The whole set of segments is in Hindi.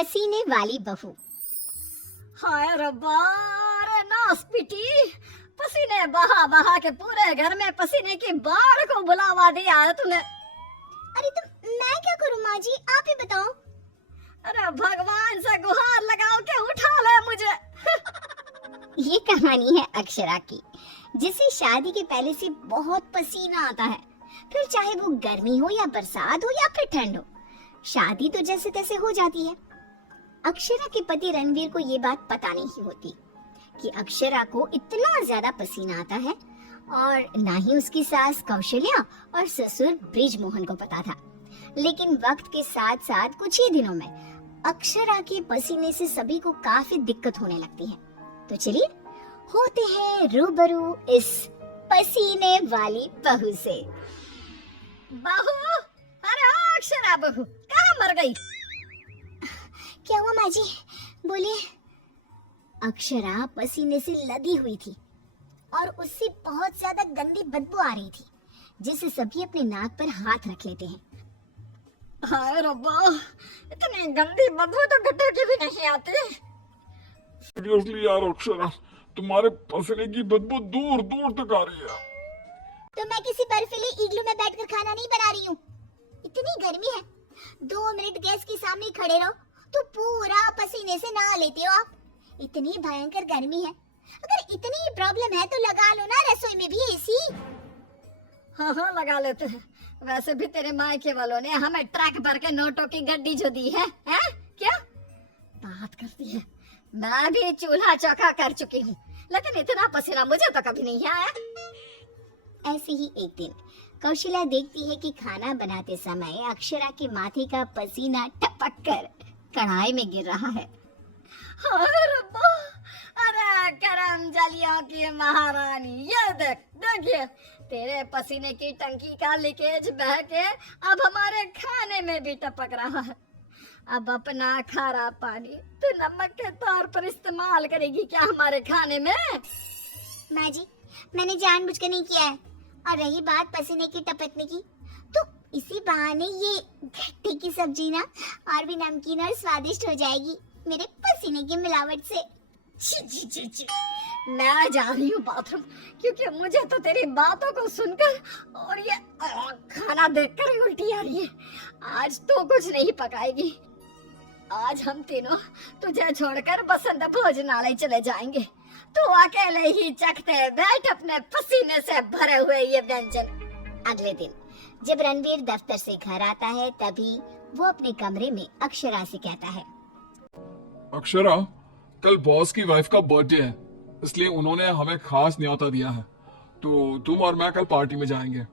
पसीने वाली बहू। हाय रब्बा, अरे नास पिटी, पसीने बहा बहा के पूरे घर में पसीने की बाढ़ को बुलावा दिया है तूने। अरे तो मैं क्या करूं माँ जी, आप ही बताओ। अरे भगवान से गुहार लगाओ के उठा ले मुझे। ये कहानी है अक्षरा की, जिसे शादी के पहले से बहुत पसीना आता है, फिर चाहे वो गर्मी हो या बरसात हो या फिर ठंड हो, शादी तो जैसे तैसे हो जाती है। अक्षरा के पति रणवीर को ये बात पता नहीं होती कि अक्षरा को इतना ज्यादा पसीना आता है, और ना ही उसकी सास कौशल्या और ससुर ब्रिजमोहन को पता था। लेकिन वक्त के साथ साथ कुछ ही दिनों में अक्षरा के पसीने से सभी को काफी दिक्कत होने लगती है। तो चलिए होते हैं रूबरू इस पसीने वाली बहू से। बहू, अरे ओ अक्षरा बहू, कहाँ मर गई? क्या हुआ माँ जी, बोलिए। अक्षरा पसीने से लदी हुई थी और उससे बहुत ज्यादा गंदी बदबू आ रही थी, जिसे सभी अपने नाक पर हाथ रख लेते हैं। हाय रब्बा, इतनी गंदी बदबू तो गटर की भी नहीं आती। सीरियसली यार अक्षरा, तुम्हारे पसीने की बदबू दूर दूर तक आ रही है। तो मैं किसी बर्फीले इग्लू में बैठकर खाना नहीं बना रही हूँ। इतनी गर्मी है, 2 मिनट गैस के सामने खड़े रहो तो पूरा पसीने से नहा लेते हो आप। इतनी भयंकर गर्मी है, अगर इतनी प्रॉब्लम है तो लगा लो ना रसोई में भी एसी। हाँ हाँ लगा लेते हैं। वैसे भी तेरे मायके वालों ने हमें ट्रक भर के नोटों की गड्डी जो दी है क्या बात करती है। मैं भी चूल्हा चौका कर चुकी हूँ, लेकिन इतना पसीना मुझे तो कभी नहीं आया। ऐसे ही एक दिन कौशल्या देखती है कि खाना बनाते समय अक्षरा के माथे का पसीना टपक कर कढ़ाई में गिर रहा है। हाय रब्बा, अरे करम जलियों की महारानी, ये देख, देखिए तेरे पसीने की टंकी का लीकेज बह के अब हमारे खाने में भी टपक रहा है। अब अपना खारा पानी तू नमक के तौर पर इस्तेमाल करेगी क्या हमारे खाने में? माँ जी, मैंने जानबूझकर नहीं किया है। और रही बात पसीने की टपकने की, तो इसी बहाने ये गट्टे की सब्जी ना और भी नमकीन और स्वादिष्ट हो जाएगी मेरे पसीने की मिलावट से। छी छी छी छी, मैं जा रही हूँ बाथरूम, क्योंकि मुझे तो तेरी बातों को सुनकर और ये खाना देखकर ही उल्टी आ रही है। आज तो कुछ नहीं पकाएगी। आज हम तीनों तुझे छोड़कर बसंत भोजनालय चले जाएंगे। तू अकेले ही चखते बैठ अपने पसीने से भरे हुए ये व्यंजन। अगले दिन जब रणवीर दफ्तर से घर आता है, तभी वो अपने कमरे में अक्षरा से कहता है, अक्षरा, कल बॉस की वाइफ का बर्थडे है, इसलिए उन्होंने हमें खास न्योता दिया है, तो तुम और मैं कल पार्टी में जाएंगे।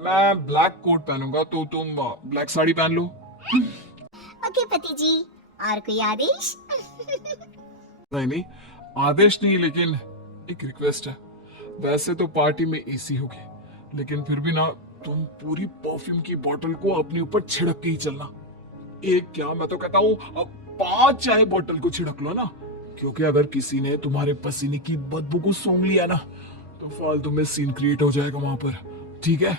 मैं ब्लैक कोट पहनूंगा, तो तुम ब्लैक साड़ी पहन लो। ओके पति जी, और कोई आदेश? नहीं, आदेश नहीं, लेकिन एक रिक्वेस्ट है। वैसे तो पार्टी में एसी होगी, लेकिन फिर भी ना तुम पूरी परफ्यूम की बोतल को अपने ऊपर छिड़क के ही चलना। एक क्या, मैं तो कहता हूँ अब 5 चाहे बोतल को छिड़क लो ना, क्योंकि अगर किसी ने तुम्हारे पसीने की बदबू को सूंघ लिया ना, तो फालतू में सीन क्रिएट हो जाएगा वहाँ पर, ठीक है?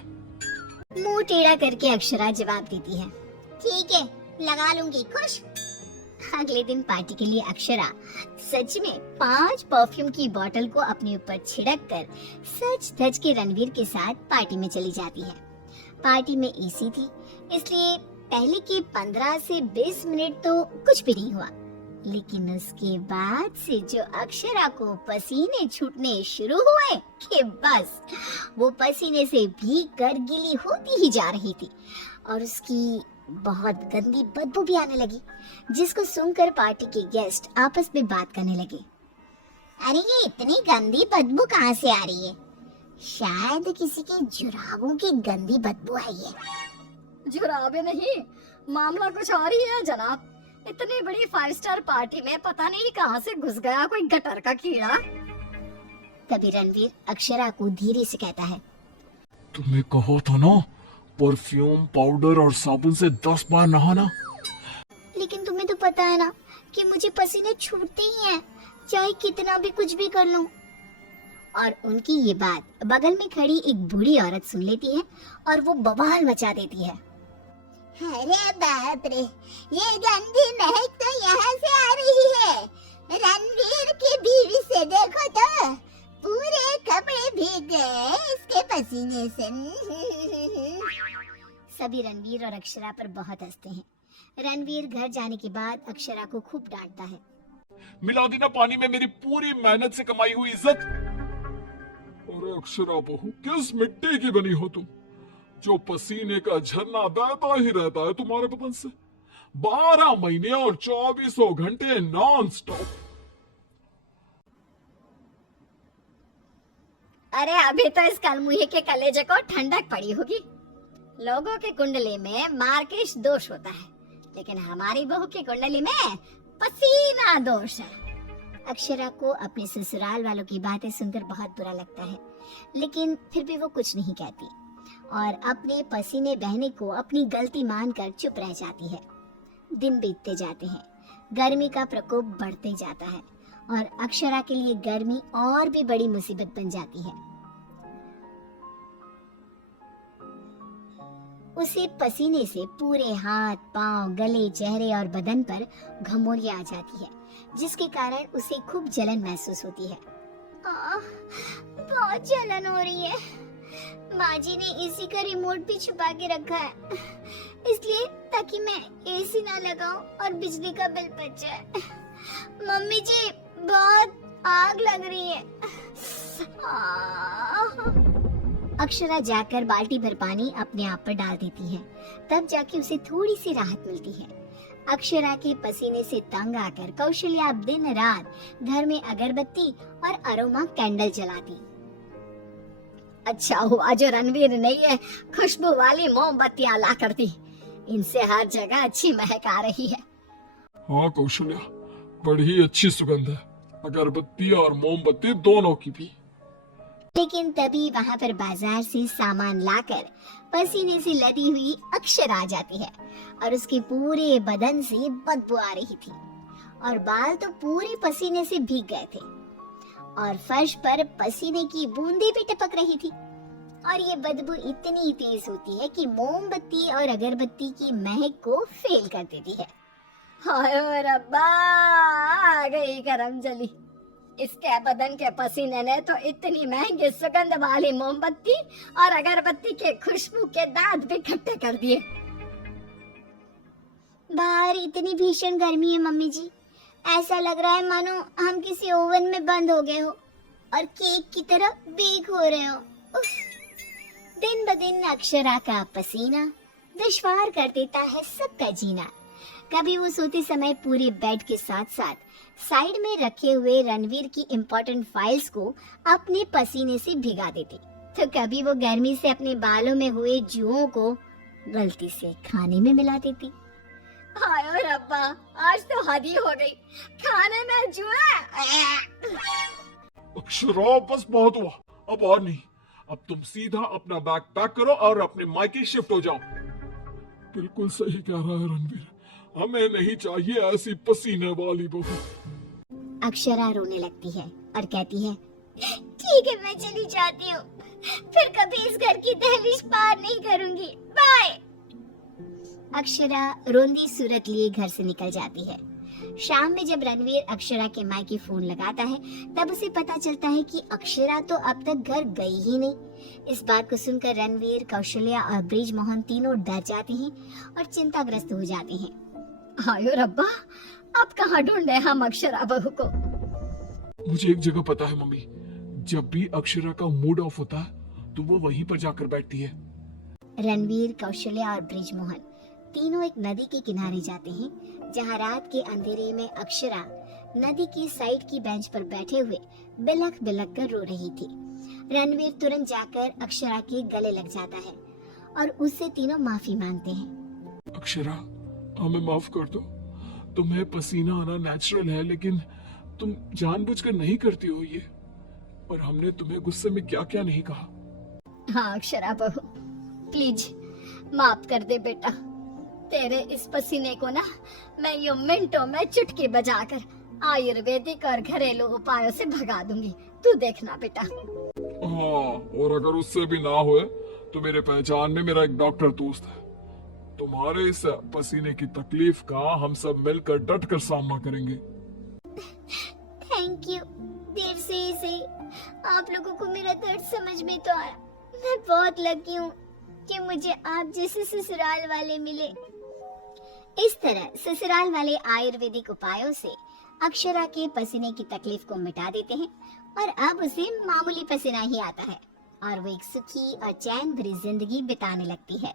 मुंह टेढ़ा करके अक्षरा जवाब देती है, ठीक है, लगा लूंगी, खुश। अगले दिन पार्टी के लिए अक्षरा सच में 5 परफ्यूम की बोतल को अपने ऊपर छिड़क कर सच धज के रणवीर के साथ पार्टी में चली जाती है। पार्टी में एसी थी, इसलिए पहले के 15 से 20 मिनट तो कुछ भी नहीं हुआ, लेकिन उसके बाद से जो अक्षरा को पसीने छूटने शुरू हुए कि बस वो पसीने से भीग कर गीली होती ही जा रही थी, और उसकी बहुत गंदी बदबू भी आने लगी, जिसको सुनकर पार्टी के गेस्ट आपस में बात करने लगे। अरे ये इतनी गंदी बदबू कहाँ से आ रही है? शायद किसी के जुराबों की गंदी बदबू है ये। जुराबे नहीं, मामला कुछ और ही है जनाब। इतनी बड़ी 5 स्टार पार्टी में पता नहीं कहाँ से घुस गया कोई गटर का कीड़ा। तभी रणवीर अक्षरा को धीरे से कहता है, तुम्हें कहो था ना, परफ्यूम, पाउडर और साबुन से 10 बार नहाना। लेकिन तुम्हें तो पता है ना कि मुझे पसीने छूटते ही हैं, चाहे कितना भी कुछ भी कर लूं। और उनकी ये बात बगल में खड़ी एक बूढ़ी औरत सुन लेती है और वो बवाल मचा देती है। अरे बाप रे, ये गंदी महक तो यहाँ से आ रही है। रणवीर की बीवी से देखो तो पूरे कपड़े भीग गए इसके पसीने से। सभी रणवीर और अक्षरा पर बहुत हंसते हैं। रणवीर घर जाने के बाद अक्षरा को खूब डांटता है। मिला दी ना पानी में मेरी पूरी मेहनत से कमाई हुई इज्जत। अरे अक्षरा बहू, किस मिट्टी की बनी हो तुम, जो पसीने का झरना बहता ही रहता है तुम्हारे बदन से 12 महीने और 24 घंटे नॉन स्टॉप। अरे अभी तो इस कलमुही के कलेजे को ठंडक पड़ी होगी। लोगों के कुंडली में मार्केश दोष होता है, लेकिन हमारी बहू की कुंडली में पसीना दोष है। अक्षरा को अपने ससुराल वालों की बातें सुनकर बहुत बुरा लगता है, लेकिन फिर भी वो कुछ नहीं कहती और अपने पसीने बहने को अपनी गलती मानकर चुप रह जाती है। दिन बीतते जाते हैं, गर्मी का प्रकोप बढ़ते जाता है और अक्षरा के लिए गर्मी और भी बड़ी मुसीबत बन जाती है। उसे पसीने से पूरे हाथ, पांव, गले, चेहरे और बदन पर घमौरियां आ जाती है, जिसके कारण उसे खूब जलन महसूस होती है। बहुत जलन हो रही है। माँ जी ने एसी का रिमोट भी छुपा के रखा है, इसलिए ताकि मैं एसी ना लगाऊं और बिजली का बिल बच जाए। मम्मी जी, बहुत आग लग रही है। अक्षरा जाकर बाल्टी भर पानी अपने आप पर डाल देती है, तब जाके उसे थोड़ी सी राहत मिलती है। अक्षरा के पसीने से तंग आकर कौशल्या दिन रात घर में अगरबत्ती और अरोमा कैंडल जलाती। अच्छा हुआ जो रणवीर ने ये खुशबू वाली मोमबत्तियां ला कर दी, इनसे हर जगह अच्छी महक आ रही है। हाँ कौशल्या, बड़ी अच्छी सुगंध है, अगरबत्ती और मोमबत्ती दोनों की भी। लेकिन तभी वहाँ पर बाजार से सामान लाकर पसीने से लदी हुई अक्षरा आ जाती है और उसके पूरे बदन से बदबू आ रही थी और बाल तो पूरे पसीने से भीग गए थे और फर्श पर पसीने की बूंदें भी टपक रही थी। और ये बदबू इतनी तेज होती है कि मोमबत्ती और अगरबत्ती की महक को फेल कर देती है। हाय रब्बा, आ गई करम जली। इसके बदन के पसीने ने तो इतनी महंगी सुगंध वाली मोमबत्ती और अगरबत्ती के खुशबू के दांत भी खट्टे कर दिए। बाहर इतनी भीषण गर्मी है मम्मी जी, ऐसा लग रहा है मानो हम किसी ओवन में बंद हो गए हो और केक की तरह बेक हो रहे हो। उफ। दिन ब दिन अक्षरा का पसीना दुश्वार कर देता है सबका जीना। कभी वो सोते समय पूरे बेड के साथ साथ साइड में रखे हुए रणवीर की इम्पोर्टेंट फाइल्स को अपने पसीने से भिगा देती, तो कभी वो गर्मी से अपने बालों में हुए जुओं को गलती से खाने में मिला देती। हाय रब्बा, आज तो हद ही हो गई, खाने में जुआ। अक्षरा बस बहुत हुआ, अब और नहीं। अब तुम सीधा अपना बैग पैक करो और अपने मायके शिफ्ट हो जाओ। बिल्कुल सही कह रहा है रणवीर, हमें नहीं चाहिए ऐसी पसीने वाली बहू। अक्षरा रोने लगती है और कहती है, ठीक है मैं चली जाती हूँ, फिर कभी इस घर की दहलीज पार नहीं करूंगी, बाय। अक्षरा रोंदी सूरत लिए घर से निकल जाती है। शाम में जब रणवीर अक्षरा के मायके फोन लगाता है, तब उसे पता चलता है कि अक्षरा तो अब तक घर गई ही नहीं। इस बात को सुनकर रणवीर, कौशल्या और ब्रिज मोहन तीनों डर जाते हैं और चिंताग्रस्त हो जाते हैं। हाय रब्बा, अब कहाँ ढूंढे हम अक्षरा बहू को। मुझे एक जगह पता है मम्मी, जब भी अक्षरा का मूड ऑफ होता है तो वो वहीं पर जाकर बैठती है। रणवीर, कौशल्या और ब्रिज मोहन तीनों एक नदी के किनारे जाते हैं, जहाँ रात के अंधेरे में अक्षरा नदी की साइड की बेंच पर बैठे हुए बिलख बिलख कर रो रही थी। रणवीर तुरंत जाकर अक्षरा के गले लग जाता है और उससे तीनों माफी मांगते हैं। अक्षरा, हमें माफ कर दो, तुम्हें पसीना आना नेचुरल है, लेकिन तुम जानबूझकर नहीं करती हो ये, और हमने तुम्हें गुस्से में क्या क्या नहीं कहा। हाँ अक्षरा बहू, प्लीज माफ कर दे बेटा। तेरे इस पसीने को ना मैं यूं मिनटों में चुटकी बजाकर आयुर्वेदिक और घरेलू उपायों से भगा दूंगी, तू देखना बेटा। हाँ, और अगर उससे भी ना हुए तो मेरे पहचान में मेरा एक डॉक्टर दोस्त है, तुम्हारे इस पसीने की तकलीफ का हम सब मिलकर डट कर सामना करेंगे। Thank you. देर से ही सही, आप लोगों को मेरा दर्द समझ में तो आया। मैं बहुत लकी हूँ कि मुझे आप जैसे ससुराल वाले मिले। इस तरह ससुराल वाले आयुर्वेदिक उपायों से अक्षरा के पसीने की तकलीफ को मिटा देते हैं और अब उसे मामूली पसीना ही आता है और वो एक सुखी और चैन भरी जिंदगी बिताने लगती है।